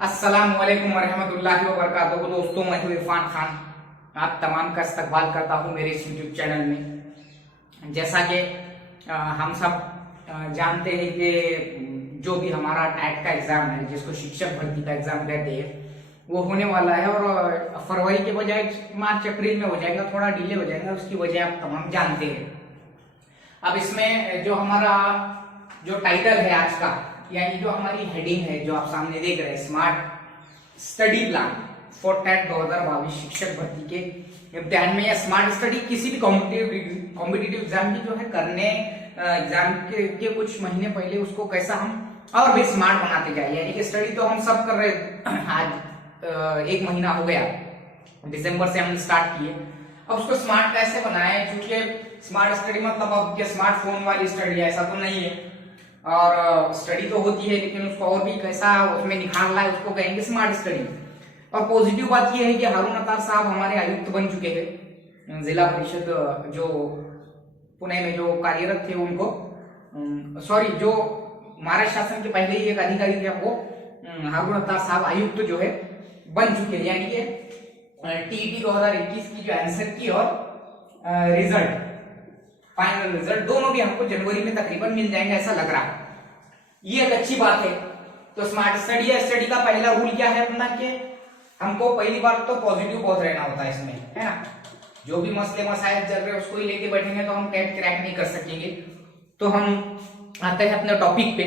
अस्सलाम वालेकुम वरहमतुल्लाहि वबरकातुहू। दोस्तों, मैं हूं इरफान खान, आप तमाम का इस्तकबाल करता हूं मेरे इस यूट्यूब चैनल में। जैसा कि हम सब जानते हैं कि जो भी हमारा टैट का एग्जाम है, जिसको शिक्षक भर्ती का एग्जाम कहते हैं, वो होने वाला है और फरवरी के बजाय मार्च अप्रैल में हो जाएगा, थोड़ा डिले हो जाएगा। उसकी वजह आप तमाम जानते हैं। अब इसमें जो हमारा जो टाइटल है आज का, यानी जो हमारी हेडिंग है जो आप सामने देख रहे हैं, smart study plan for TET 2022 शिक्षक भर्ती के इम्तिहान में, या स्मार्ट स्टडी किसी भी कॉम्पिटिटिव एग्जाम की जो है करने एग्जाम के कुछ महीने पहले उसको कैसा हम और भी स्मार्ट बनाते जाए। यानी कि स्टडी तो हम सब कर रहे, आज 1 महीना हो गया, दिसंबर से हमने स्टार्ट किए। अब उसको स्मार्ट कैसे बनाए, क्योंकि स्मार्ट स्टडी मतलब अब क्या स्मार्टफोन वाली स्टडी ऐसा तो नहीं है, और स्टडी तो होती है लेकिन उसको और भी कैसा उसमें निखारना है, उसको कहेंगे स्मार्ट स्टडी। और पॉजिटिव बात यह है कि हारून अतार साहब हमारे आयुक्त बन चुके हैं, जिला परिषद जो पुणे में जो कार्यरत थे उनको, सॉरी, जो महाराष्ट्र शासन के पहले ही एक अधिकारी थे, वो हारून अतार साहब आयुक्त जो है बन चुके हैं। यानी कि टीईटी 2021 की जो आंसर की और रिजल्ट, फाइनल रिजल्ट दोनों भी हमको जनवरी में तकरीबन मिल जाएंगे, ऐसा लग रहा है। ये एक अच्छी बात है। तो स्मार्ट स्टडी है, स्टडी का पहला रूल क्या है अपना, कि हमको पहली बार तो पॉजिटिव बहुत रहना होता है इसमें, है ना। जो भी मसले मसाइल चल रहे हैं उसको ही लेके बैठेंगे तो हम टेट क्रैक नहीं कर सकेंगे। तो हम आते हैं अपने टॉपिक पे।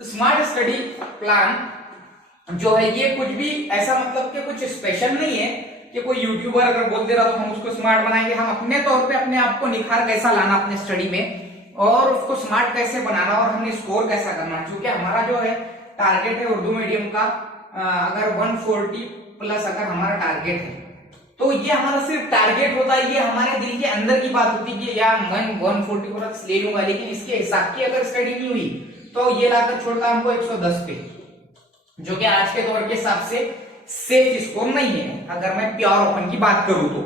स्मार्ट स्टडी प्लान जो है ये कुछ भी ऐसा मतलब कि कुछ स्पेशल नहीं है कि कोई यूट्यूबर अगर बोल दे रहा तो हम उसको स्मार्ट बनाएंगे। हम अपने तौर पे अपने आप को निखार कैसा लाना अपने स्टडी में, और उसको स्मार्ट कैसे बनाना, और हमने स्कोर कैसा करना। क्योंकि हमारा जो है टारगेट है उर्दू मीडियम का, अगर 140 प्लस अगर हमारा टारगेट है तो ये हमारा सिर्फ टारगेट होता है, ये हमारे दिल के अंदर की बात होती है कि यार मैं 140 प्लस ले लूंगा, लेकिन इसके हिसाब की अगर स्टडी नहीं हुई तो ये लाकर छोड़ता हमको 110 पे, जो कि आज के दौर के हिसाब से सेफ स्कोर नहीं है अगर मैं प्योर ओपन की बात करूं तो।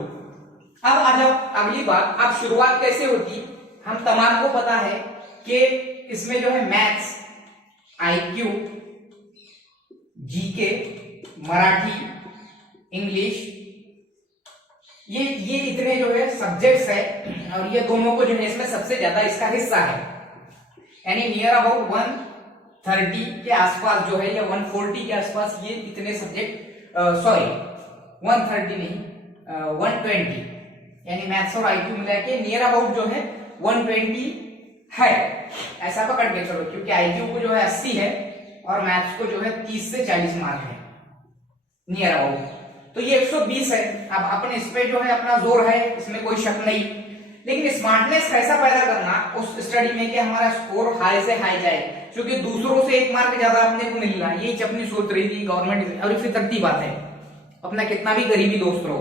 अब आ जाओ अगली बात, अब शुरुआत कैसे होती, हम तमाम को पता है कि इसमें जो है maths, IQ, GK, Marathi, English, ये इतने जो है सब्जेक्ट्स है, और ये दोनों को जो है इसमें सबसे ज्यादा इसका हिस्सा है। यानी नियर अबाउट 130 के आसपास जो है, या 140 के आसपास ये इतने सब्जेक्ट, सॉरी 130 नहीं, 120, यानी मैथ्स और आईक्यू मिला के नियर अबाउट जो है 120 है, ऐसा पकड़ के चलो। क्योंकि आईक्यू को जो है 80 है और मैथ्स को जो है 30 से 40 मार्क है नियर अबाउट, तो ये 120 है। अब अपने इस पे जो है अपना जोर है, इसमें कोई शक नहीं। लेकिन स्मार्टनेस कैसा पैदा करना उस स्टडी में कि हमारा स्कोर हाई से हाई जाए, क्योंकि दूसरों से 1 मार्क ज्यादा अपने को मिल रहा है, ये अपनी सोच रही थी गवर्नमेंट। और फितरती बात है, अपना कितना भी गरीबी दोस्त रहो,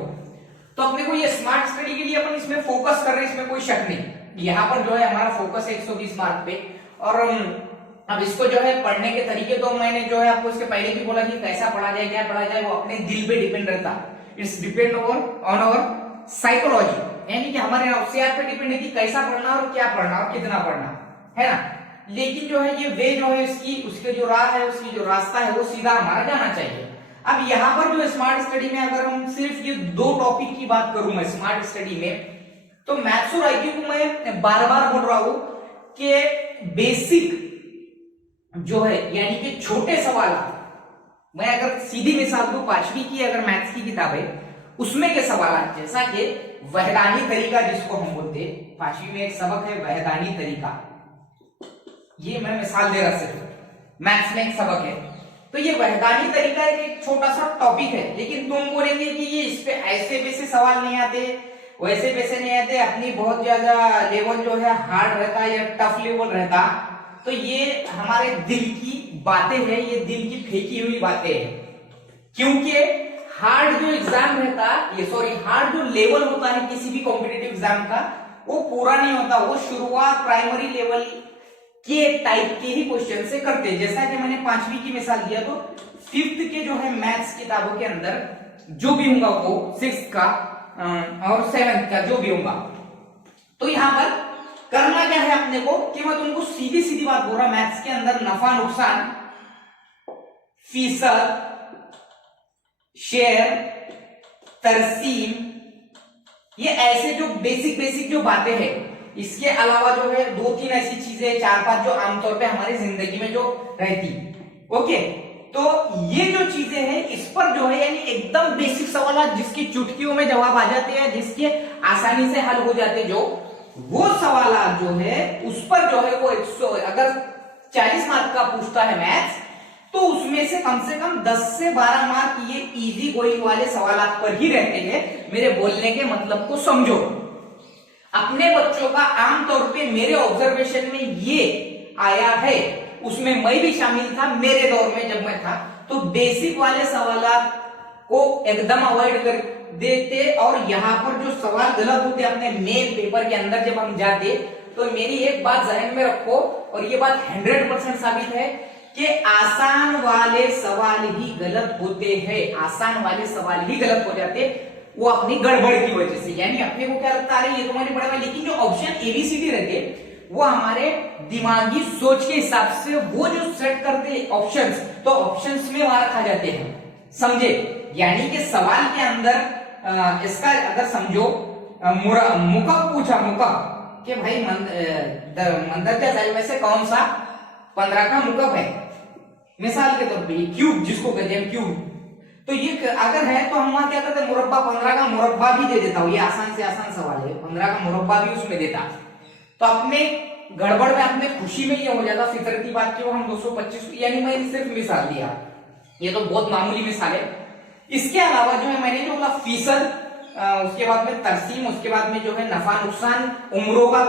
तो अपने को ये स्मार्ट स्टडी के लिए अपन इसमें फोकस कर रहे हैं, इसमें कोई शक नहीं। यहाँ पर जो है हमारा फोकस है 120 मार्क पे। और अब इसको जो है पढ़ने के तरीके तो मैंने जो है आपको इसके पहले भी बोला कि कैसा पढ़ा जाए, क्या पढ़ा जाए, वो अपने दिल पे डिपेंड रहता। It's depend on our psychology, यानी कि हमारे नफ्सियात पे डिपेंड है कि कैसा पढ़ना और क्या पढ़ना और कितना पढ़ना, है ना। लेकिन जो है ये वे जो है इसकी, उसके जो राह है, उसकी जो रास्ता है वो सीधा हमारा जाना चाहिए। अब यहाँ पर जो स्मार्ट स्टडी में अगर हम सिर्फ ये 2 टॉपिक की बात करूं मैं स्मार्ट स्टडी में, तो मैथ्स और आईक्यू को मैं बार बार बोल रहा हूं कि बेसिक जो है, यानी कि छोटे सवाल, मैं अगर सीधी मिसाल दूं 5वीं की अगर मैथ्स की किताब है उसमें के सवाल, जैसा कि वहदानी तरीका जिसको हम बोलते हैं, 5वीं में एक सबक है वहदानी तरीका, ये मैं मिसाल दे रहा, सिर्फ मैथ्स में एक सबक है। तो ये वहदानी तरीका एक छोटा सा टॉपिक है, लेकिन तुम बोलेंगे कि ये इस पे ऐसे वैसे सवाल नहीं आते, वैसे वैसे नहीं आते, अपनी बहुत ज्यादा लेवल जो है हार्ड रहता या टफ लेवल रहता, तो ये हमारे दिल की बातें हैं, ये दिल की फेंकी हुई बातें हैं। क्योंकि हार्ड जो एग्जाम रहता, ये सॉरी हार्ड जो लेवल होता है किसी भी कॉम्पिटिटिव एग्जाम का, वो पूरा नहीं होता, वो शुरुआत प्राइमरी लेवल के टाइप के ही क्वेश्चन से करते हैं। जैसा कि मैंने 5वीं की मिसाल दिया, तो 5th के जो है मैथ्स किताबों के अंदर जो भी होगा वो 6th का और 7th का जो भी होगा, तो यहां पर करना क्या है अपने को, कि मैं तुमको सीधी सीधी बात बोल रहा, मैथ्स के अंदर नफा नुकसान फीसद, शेर, तरसीम, ये ऐसे जो बेसिक जो बातें हैं। इसके अलावा जो है 2-3 ऐसी चीजें, 4-5 जो आमतौर पे हमारी जिंदगी में जो रहती। ओके, तो ये जो चीजें हैं इस पर जो है यानी एकदम बेसिक सवाल जिसकी चुटकियों में जवाब आ जाते हैं, जिसके आसानी से हल हो जाते, जो वो सवाल जो है उस पर जो है वो अगर 40 मार्क का पूछता है मैथ्स, तो उसमें से कम 10 से 12 मार्क ये इजी गोइंग वाले सवाल पर ही रहते हैं। मेरे बोलने के मतलब को समझो। अपने बच्चों का आमतौर पे मेरे ऑब्जर्वेशन में ये आया है, उसमें मैं भी शामिल था मेरे दौर में जब मैं था, तो बेसिक वाले सवाल को एकदम अवॉइड कर देते और यहाँ पर जो सवाल गलत होते अपने मेन पेपर के अंदर जब हम जाते, तो मेरी एक बात जहन में रखो और ये बात 100% साबित है कि आसान वाले सवाल ही गलत होते हैं, आसान वाले सवाल ही गलत हो जाते वो अपनी गड़बड़ की वजह से। यानी अपने को क्या लगता है ये तो मैंने पढ़ा हुआ, लेकिन जो ऑप्शन एबीसीडी रहते वो हमारे दिमागी सोच के हिसाब से वो जो सेट करते ऑप्शंस, तो ऑप्शंस में मार खा जाते हैं, समझे। यानी कि सवाल के अंदर इसका अगर समझो मुकब पूछा, मुकब कि भाई मंदरजा साइज में से कौन सा 15 का मुकब है, मिसाल के तौर पे क्यूब जिसको कहते हैं क्यूब, तो ये अगर है तो हम वहां क्या करते हैं मुरब्बा, 15 का मुरब्बा भी दे देता हूं। ये आसान से आसान सवाल है, 15 का मुरब्बा भी उसमें देता, तो अपने गड़बड़ में अपने खुशी में ये हो जाता फितरती बात की वो हम 225, यानी मैंने सिर्फ मिसाल दिया, ये तो बहुत मामूली मिसाल है। इसके अलावा जो है मैंने जो बोला फीसद, उसके बाद में तरसीम, उसके बाद में जो है नफा नुकसान, उम्रों का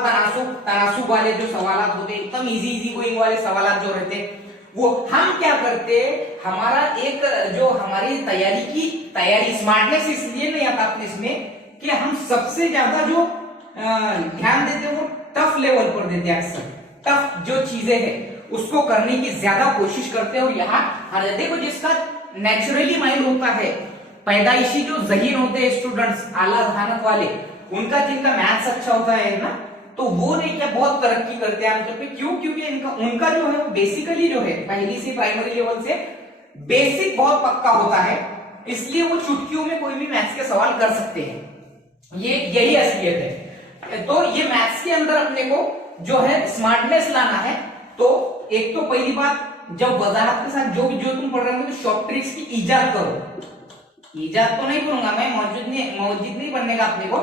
तनासुब वाले जो सवाल होते एकदम इजी गोइंग वाले सवाल जो रहते, वो हम क्या करते, हमारा एक जो हमारी तैयारी स्मार्टनेस इसलिए नहीं आता अपने इसमें कि हम सबसे ज्यादा जो ध्यान देते वो टफ लेवल पर देते हैं। अक्सर टफ जो चीजें हैं उसको करने की ज्यादा कोशिश करते हैं। और यहाँ देखो जिसका नेचुरली माइंड होता है, पैदाइशी जो जहीन होते हैं स्टूडेंट्स आला जहानत वाले, उनका जिनका मैथ्स अच्छा होता है ना, तो वो नहीं क्या बहुत तरक्की करते हैं आमतौर पे। क्यों? क्योंकि उनका जो है बेसिकली जो है पहली से प्राइमरी लेवल से बेसिक बहुत पक्का होता है, इसलिए वो चुटकियों में कोई भी मैथ्स के सवाल कर सकते हैं। ये यही असलियत है। तो ये मैथ्स के अंदर अपने को जो है स्मार्टनेस लाना है, तो एक तो पहली बात जब वजाहत के साथ जो तुम पढ़ रहे हो तो शॉर्ट ट्रिक्स की इजाद करो। इजाद तो नहीं करूंगा मैं, मौजूद नहीं बनने का अपने को,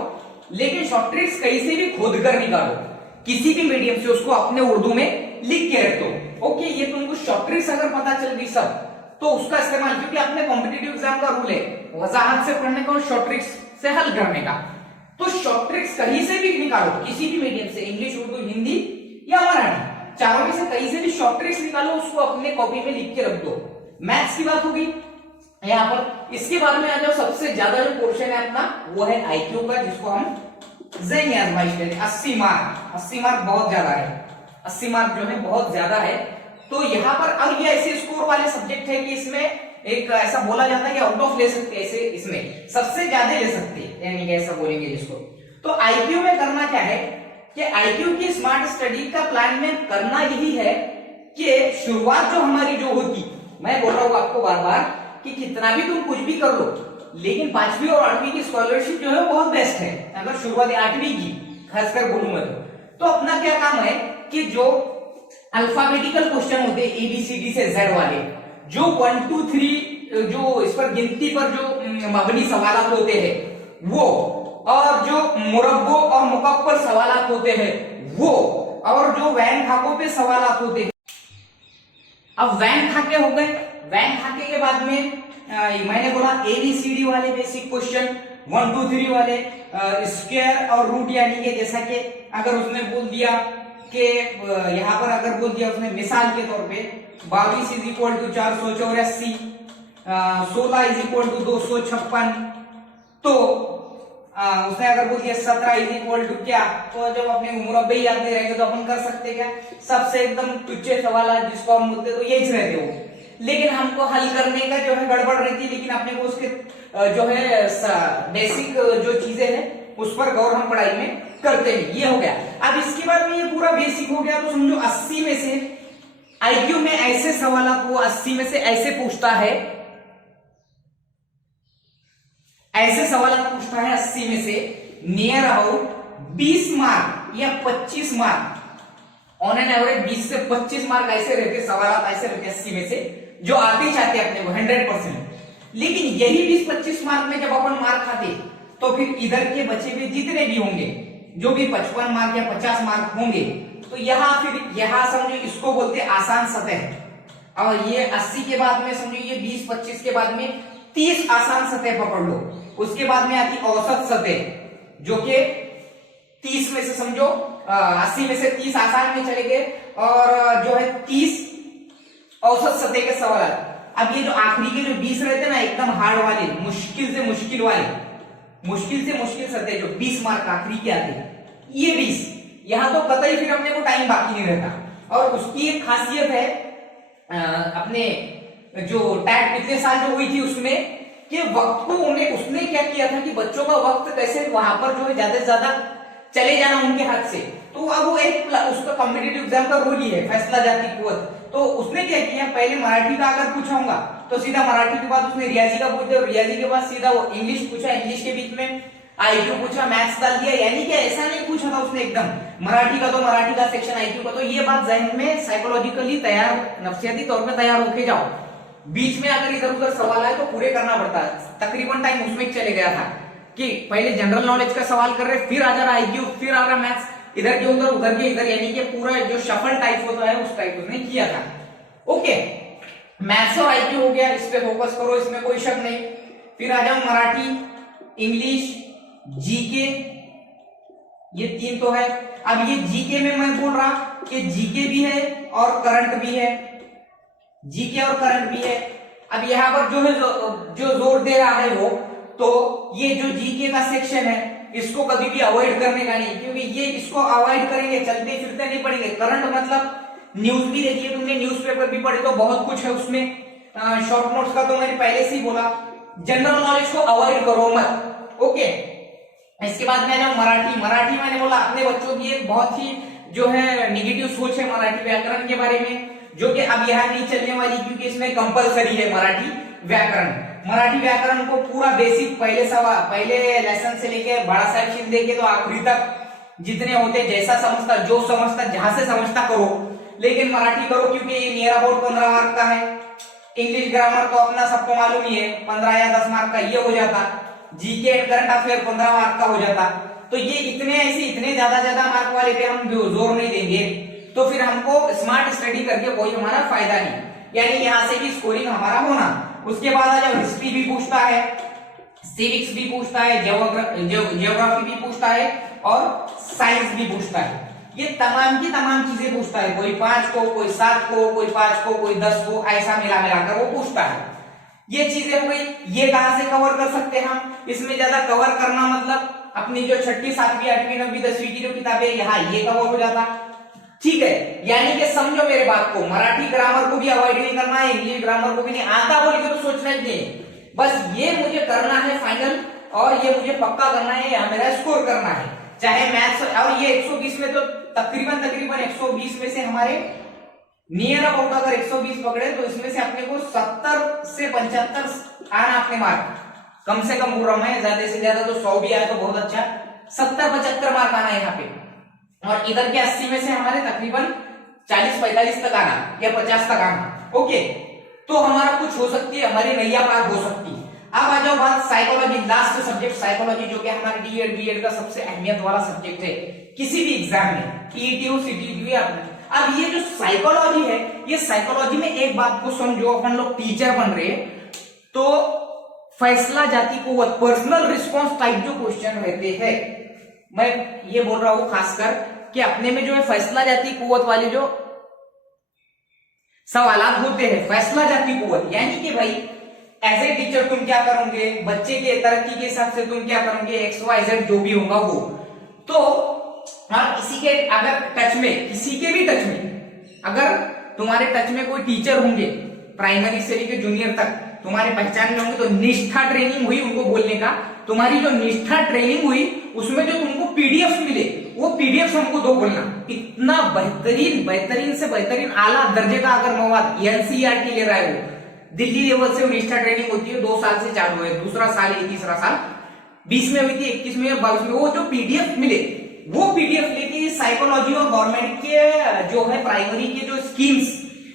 लेकिन शॉर्ट ट्रिक्स कहीं से भी खोद कर निकालो, किसी भी मीडियम से उसको अपने उर्दू में लिख के रख दो। ओके, ये तुमको शॉर्ट ट्रिक्स अगर पता चल गई सब, तो उसका इस्तेमाल, क्योंकि अपने कॉम्पिटिटिव एग्जाम का रूल है वजाहत से पढ़ने का और शॉर्ट ट्रिक्स से हल करने का। तो शॉर्ट ट्रिक्स कहीं से भी निकालो, किसी भी मीडियम से, इंग्लिश, उर्दू, हिंदी या मराठी, चारों में से कहीं से भी शॉर्ट ट्रिक्स निकालो, उसको अपने कॉपी में लिख के रख दो। मैथ्स की बात होगी यहाँ पर। इसके बाद में आ जाओ, सबसे ज्यादा जो पोर्शन है अपना वो है आईक्यू का, जिसको हम ज़हनी आजमाइश कहते हैं। 80 मार्क बहुत ज्यादा है, 80 मार्क जो है बहुत ज्यादा है। तो यहाँ पर अब ये ऐसे स्कोर वाले सब्जेक्ट है कि इसमें एक ऐसा बोला जाता है कि आउट ऑफ ले सकते हैं, ऐसे इसमें सबसे ज्यादा ले सकते हैं, यानी कि ऐसा बोलेंगे जिसको। तो आईक्यू में करना क्या है कि आईक्यू की स्मार्ट स्टडी का प्लान में करना यही है कि शुरुआत जो हमारी जो होती, मैं बोल रहा हूँ आपको बार बार कि कितना भी तुम कुछ भी कर लो, लेकिन 5वीं और 8वीं की स्कॉलरशिप जो है बहुत बेस्ट है। अगर शुरुआत 8वीं की खासकर बोलूं मैं तो अपना क्या काम है कि जो अल्फाबेटिकल क्वेश्चन होते हैं ABCD से Z वाले, जो 1 2 3 जो इस पर गिनती पर जो मबनी सवालात होते हैं वो, और जो मुरब्बो और मुकब पर सवालात होते हैं वो, और जो वैन खाकों पे सवालात होते हैं। अब वैन खाके हो गए, वैन खाके के बाद में मैंने बोला ABCD वाले बेसिक क्वेश्चन, 1 2 3 वाले स्क्वायर और रूट, यानी कि जैसा कि अगर उसने बोल दिया कि यहाँ पर अगर बोल दिया उसने मिसाल के तौर पे 22 is equal to 484, 16 is equal to 256, तो उसने अगर बोल दिया 17 इज इक्वल टू क्या, तो जब अपने मुरब्बे याद नहीं रहेंगे तो अपन कर सकते क्या, सबसे एकदम तुच्छ सवाल जिसको हम बोलते तो यही रहते हो। लेकिन हमको हल करने का जो है गड़बड़ रहती है, लेकिन अपने को उसके जो है बेसिक जो चीजें हैं उस पर गौर हम पढ़ाई में करते हैं। ये हो गया। अब इसके बाद में ये पूरा बेसिक हो गया, तो समझो 80 में से आईक्यू में ऐसे सवाल वो 80 में से ऐसे पूछता है, ऐसे सवाल पूछता है 80 में से नियर अबाउट 20 मार्क या 25 मार्क, ऑन एन एवरेज 20 से 25 मार्क ऐसे रहते सवाल, ऐसे रहते 80 में से जो आते चाहते अपने को 100%। लेकिन यही 20-25 मार्क में जब अपन मार्क खाते तो फिर इधर के बचे हुए जितने भी होंगे, जो भी 55 मार्क या 50 मार्क होंगे, तो यहां समझो इसको बोलते आसान सतह। और ये 80 के बाद में समझो ये 20-25 के बाद में 30 आसान सतह पकड़ लो। उसके बाद में आती औसत सतह, जो कि 30 में से समझो 80 में से 30 आसान में चले गए और जो है 30 औसत सतह के सवाल। अब ये जो आखिरी के जो 20 रहते ना एकदम हार्ड वाले, मुश्किल से मुश्किल वाले, मुश्किल से मुश्किल सतह जो 20 मार्क आखिरी के आते, ये 20 यहां तो कतई फिर अपने को टाइम बाकी नहीं रहता। और उसकी एक खासियत है अपने जो टैट पिछले साल जो हुई थी उसमें, कि वक्त को उसने क्या किया था कि बच्चों का वक्त कैसे वहां पर जो है ज्यादा से ज्यादा चले जाना उनके हाथ से। तो अब वो एक उसका कॉम्पिटिटिव एग्जाम का रूल ही है फैसला जाती कुवत। तो उसने क्या किया, पहले मराठी का अगर पूछा होगा तो सीधा मराठी के बाद उसने रियाजी का पूछ दिया, रियाजी के बाद सीधा वो इंग्लिश पूछा, इंग्लिश के बीच में आईक्यू पूछा, मैथ्स डाल दिया। यानी कि ऐसा नहीं पूछा था उसने एकदम मराठी का तो मराठी का सेक्शन, आईक्यू का। तो ये बात जहन में साइकोलॉजिकली तैयार, नफ्सियाती तौर पर तैयार होके जाओ। बीच में अगर इधर उधर सवाल आए तो पूरे करना पड़ता है। तकरीबन टाइम उसमें चले गया था कि पहले जनरल नॉलेज का सवाल कर रहे, फिर आ जा रहा आईक्यू, फिर आ रहा मैथ्स, इधर के उधर के इधर, यानी कि पूरा जो शफल टाइप होता है उस टाइप उसने किया था। ओके, मैथ्स और आईक्यू हो गया, इस पे फोकस करो, इसमें कोई शक नहीं। फिर आ जाओ मराठी, इंग्लिश, जीके, ये 3 तो है। अब ये जीके में मैं बोल रहा कि जीके भी है और करंट भी है, जीके और करंट भी है। अब यहाँ पर जो है जो जोर दे रहा है वो, तो ये जो जीके का सेक्शन है इसको कभी भी अवॉइड करने का नहीं, क्योंकि ये इसको अवॉइड करेंगे चलते फिरते नहीं पढ़ेंगे। करंट मतलब न्यूज भी देखिए तुमने, न्यूज़पेपर भी पढ़े तो बहुत कुछ है उसमें, शॉर्ट नोट्स का तो मैंने पहले से ही बोला। जनरल नॉलेज को अवॉइड करो मत। ओके, इसके बाद में मराठी, मराठी मैंने बोला अपने बच्चों की एक बहुत ही जो है निगेटिव सोच है मराठी व्याकरण के बारे में, जो कि अब यहाँ नहीं चलने वाली, क्योंकि इसमें कंपलसरी है मराठी व्याकरण। मराठी व्याकरण को पूरा बेसिक पहले लेसन से लेके बड़ा साहब शिंदे के तो आखिरी तक जितने होते, जैसा समझता, जो समझता, जहां से समझता करो, लेकिन मराठी करो, क्योंकि ये नियर अबाउट 15 मार्क का है। इंग्लिश ग्रामर तो अपना सबको मालूम ही है 15 या 10 मार्क का ये हो जाता। GK and current affair 15 mark का हो जाता। तो ये इतने ज्यादा मार्क वाले पे हम जोर नहीं देंगे, तो फिर हमको स्मार्ट स्टडी करके कोई हमारा फायदा नहीं, यानी यहाँ से भी स्कोरिंग हमारा होना। उसके बाद आ जाओ हिस्ट्री भी पूछता है, सिविक्स भी पूछता है, ज्योग्राफी भी पूछता है और साइंस भी पूछता है। ये तमाम की तमाम चीजें पूछता है, कोई 5 को, कोई 7 को, कोई 5 को, कोई 10 को, ऐसा मिलाकर वो पूछता है। ये चीजें हो गई। ये कहां से कवर कर सकते हैं हम, इसमें ज्यादा कवर करना मतलब अपनी जो 6ठी 7वीं 8वीं 9वीं 10वीं की जो किताबें यहाँ ये कवर हो जाता। ठीक है, यानी कि समझो मेरे बात को, मराठी ग्रामर को भी अवॉइड नहीं करना है, इंग्लिश ग्रामर को भी नहीं। आता बोल के तो सोचना ही नहीं, बस ये मुझे करना है फाइनल और ये मुझे पक्का करना है, या मेरा स्कोर करना है, चाहे मैथ्स। और ये 120 में तो तकरीबन 120 में से हमारे नियर अबाउट अगर 120 पकड़े तो इसमें से अपने को 70 से 75 आना अपने मार्क, कम से कम बोल रहा हूं मैं, ज्यादा से ज्यादा तो 100 भी आए तो बहुत अच्छा, 70-75 मार्क आना है यहाँ पे। और इधर के 80 में से हमारे तकरीबन 40-45 तक आना या 50 तक आना। ओके, तो हमारा कुछ हो सकती है, हमारी नैया पार हो सकती है। अब आ जाओ बात साइकोलॉजी, लास्ट सब्जेक्ट साइकोलॉजी, जो कि हमारे बीएड का सबसे अहमियत वाला सब्जेक्ट है किसी भी एग्जाम में, टीईटी हो, सीटीटी हो। अब ये जो साइकोलॉजी है, ये साइकोलॉजी में एक बात को समझो, अपन लोग टीचर बन रहे तो फैसला जाती कुव्वत, पर्सनल रिस्पॉन्स टाइप जो क्वेश्चन रहते हैं, मैं ये बोल रहा हूं खासकर कि अपने में जो है फैसला जाती कुव्वत वाले जो सवालात होते हैं, फैसला जाती कुव्वत, यानी कि भाई एज ए टीचर तुम क्या करोगे, बच्चे के तरक्की के हिसाब से तुम क्या करोगे, XYZ जो भी होगा वो। तो किसी के अगर टच में, किसी के भी टच में, अगर तुम्हारे टच में कोई टीचर होंगे प्राइमरी से लेकर जूनियर तक, तुम्हारे पहचान में होंगे, तो निष्ठा ट्रेनिंग हुई उनको बोलने का, तुम्हारी जो निष्ठा ट्रेनिंग हुई उसमें जो तुमको पीडीएफ मिले वो पीडीएफ हमको दो बोलना। इतना बेहतरीन से बेहतरीन आला दर्जे का अगर मवाद एनसीईआरटी ले रहा है, वो दिल्ली लेवल से निष्ठा ट्रेनिंग होती है, 2 साल से चालू है, दूसरा साल है, तीसरा साल 20 में हुई थी, 21 में, 22 में, वो जो पीडीएफ मिले वो पीडीएफ लेके साइकोलॉजी और गवर्नमेंट के जो है प्राइमरी के जो स्कीम्स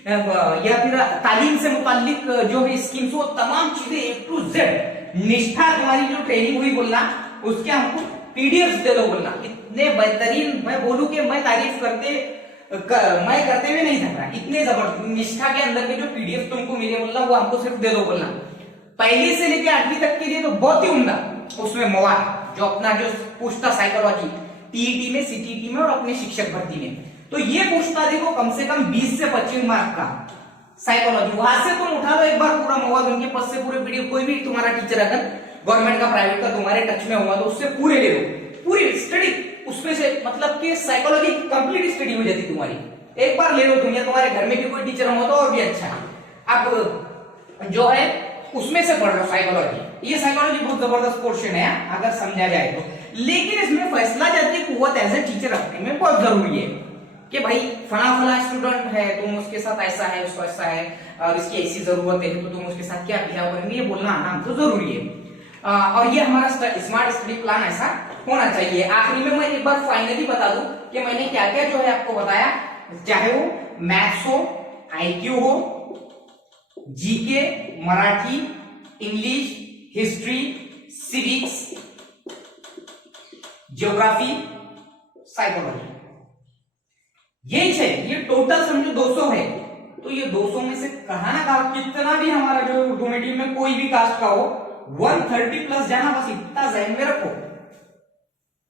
या फिर तालीम से मुताल्लिक जो है स्कीम्स, वो तमाम चीजें A to Z निष्ठा तुम्हारी जो ट्रेनिंग हुई बोलना, उसके हमको पीडीएफ दे दो बोलना। इतने बेहतरीन, मैं बोलूं कि मैं तारीफ मैं करते हुए नहीं थक रहा, इतने जबरदस्त निष्ठा के अंदर के जो पीडीएफ तुमको मिले बोलना, वो हमको सिर्फ दे दो बोलना। पहली से लेकर 8वीं तक के लिए तो बहुत ही उम्दा उसमें मवाद जो अपना जो पूछता साइकोलॉजी टीईटी में, सीटीईटी में और अपने शिक्षक भर्ती में, तो ये पूछता देखो कम से कम 20 से 25 मार्क का साइकोलॉजी। वहां से तुम उठा लो एक बार पूरा मवाद, उनके पास से पूरे पीडीएफ, कोई भी तुम्हारा टीचर अगर गवर्नमेंट का प्राइवेट का तुम्हारे टच में हुआ तो उससे पूरे ले लो, पूरी स्टडी उसमें से, मतलब कि साइकोलॉजी कंप्लीट स्टडी हो जाती तुम्हारी, एक बार ले लो तुम, या तुम्हारे घर में भी कोई टीचर हो तो और भी अच्छा है। अब जो है उसमें से पढ़ लो साइकोलॉजी। ये साइकोलॉजी बहुत जबरदस्त पोर्शन है अगर समझा जाए तो, लेकिन इसमें फैसला जाती कुव्वत एज ए टीचर रखने में बहुत जरूरी है कि भाई फला स्टूडेंट है, तुम उसके साथ ऐसा है, उसको ऐसा है और इसकी ऐसी जरूरत है, तो तुम उसके साथ क्या बिहेव करेंगे, ये बोलना आना तो जरूरी है। और ये हमारा स्मार्ट स्टडी प्लान ऐसा होना चाहिए। आखिरी में मैं एक बार फाइनली बता दूं कि मैंने क्या क्या जो है आपको बताया, चाहे वो मैथ्स हो, आईक्यू हो, GK, Marathi, English, history, civics, geography, psychology, यही है, ये टोटल समझो 200 है। तो ये 200 में से कहा ना कहा कितना भी हमारा जो उर्दू मीडियम में कोई भी कास्ट का हो 130 प्लस जाना, बस इतना ज़हन में रखो,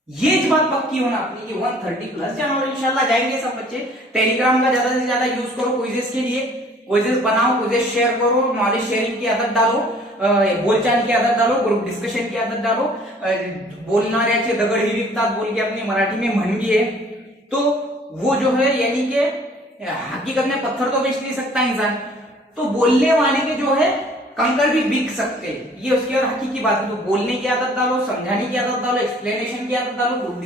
ये बात पक्की होना अपनी कि 130 प्लस जाना, और इंशाल्लाह जाएंगे सब बच्चे। टेलीग्राम का ज्यादा से ज्यादा यूज करो क्विजेस के लिए, क्विजेस बनाओ, क्विजेस शेयर करो, नॉलेज शेयरिंग की आदत डालो, बोलचाल की आदत डालो, ग्रुप डिस्कशन की आदत डालो, बोलणाऱ्याचे दगड ही विकतात बोल के अपनी मराठी में म्हण है, तो वो जो है यानी कि हकीकत में पत्थर तो बेच नहीं सकता इंसान, तो बोलने वाले के जो है कंकर भी बिक सकते, ये उसकी और हकीकी बात है। तो बोलने की आदत डालो, समझाने की आदत डालो, एक्सप्लेनेशन की आदत डालो, ग्रुप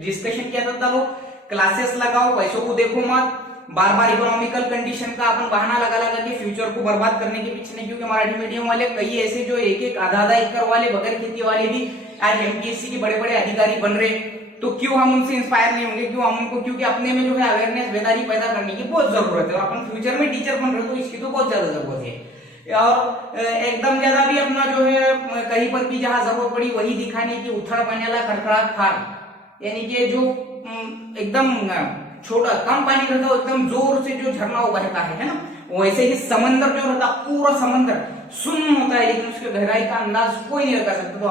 डिस्कशन की आदत डालो, क्लासेस लगाओ, पैसों को देखो मत, बार बार इकोनॉमिकल कंडीशन का अपन बहाना लगा के फ्यूचर को बर्बाद करने के पीछे नहीं, क्योंकि मराठी मीडियम वाले कई ऐसे जो एक आधा एकड़ वाले बगैर खेती वाले भी आज एमपीएससी के बड़े बड़े अधिकारी बन रहे, तो क्यों हम उनसे इंस्पायर नहीं होंगे, क्यों हम उनको, क्योंकि अपने में जो है अवेयरनेस, बेदारी पैदा करने की बहुत जरूरत है, और अपन फ्यूचर में टीचर बन रहे हो तो इसकी तो बहुत ज्यादा जरूरत है। और एकदम ज्यादा भी अपना जो है कहीं पर भी जहां जरूरत पड़ी वही दिखाने की उथड़ पाण्याला खड़खड़ाट खार, यानी कि जो एकदम छोटा कम पानी रहता है एकदम जोर से जो झरना उभरता है ना, वैसे ही समंदर जो रहता पूरा समंदर सुन्न होता है, लेकिन उसके गहराई का अंदाज कोई नहीं लगा सकता। तो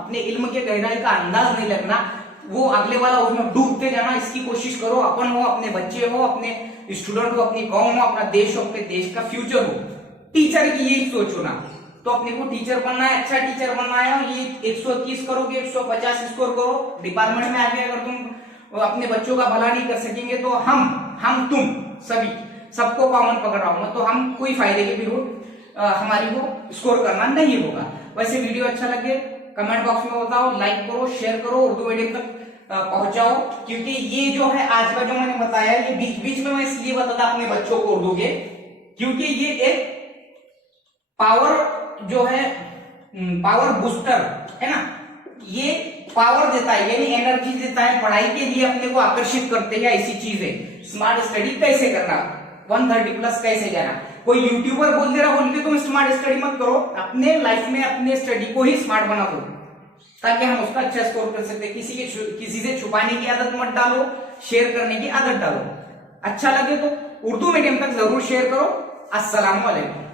अपने इल्म के गहराई का अंदाज नहीं लगना, वो अगले वाला उसमें डूबते जाना, इसकी कोशिश करो। अपन हो, अपने बच्चे हो, अपने स्टूडेंट हो, अपनी कौम हो, अपना देश हो, अपने देश का फ्यूचर हो, टीचर की यही सोच होना। तो अपने को टीचर बनना है, अच्छा टीचर बनना है, और ये 121 करोगे, 150 स्कोर करो, डिपार्टमेंट में आके अगर तुम अपने बच्चों का भला नहीं कर सकेंगे तो हम तुम सभी सबको कॉमन पकड़ रहा हूं, तो हम कोई फायदे की भी हमारी को स्कोर करना नहीं होगा। वैसे वीडियो अच्छा लगे कमेंट बॉक्स में बताओ, लाइक करो, शेयर करो, उर्दू मीडियम तक पहुंचाओ, क्योंकि ये जो है आज का जो मैंने बताया ये बीच बीच में मैं इसलिए बताता अपने बच्चों को उर्दू के, क्योंकि ये एक पावर जो है पावर बूस्टर है ना, ये पावर देता है यानी एनर्जी देता है, पढ़ाई के लिए अपने को आकर्षित करते हैं ऐसी चीजें। स्मार्ट स्टडी कैसे करना, 130 प्लस कैसे जाना, कोई यूट्यूबर बोल दे रहा बोल के तुम स्मार्ट स्टडी मत करो, अपने लाइफ में अपने स्टडी को ही स्मार्ट बना दो ताकि हम उसका अच्छा स्कोर कर सकते। किसी से छुपाने की आदत मत डालो, शेयर करने की आदत डालो। अच्छा लगे तो उर्दू मीडियम तक जरूर शेयर करो। अस्सलाम वालेकुम।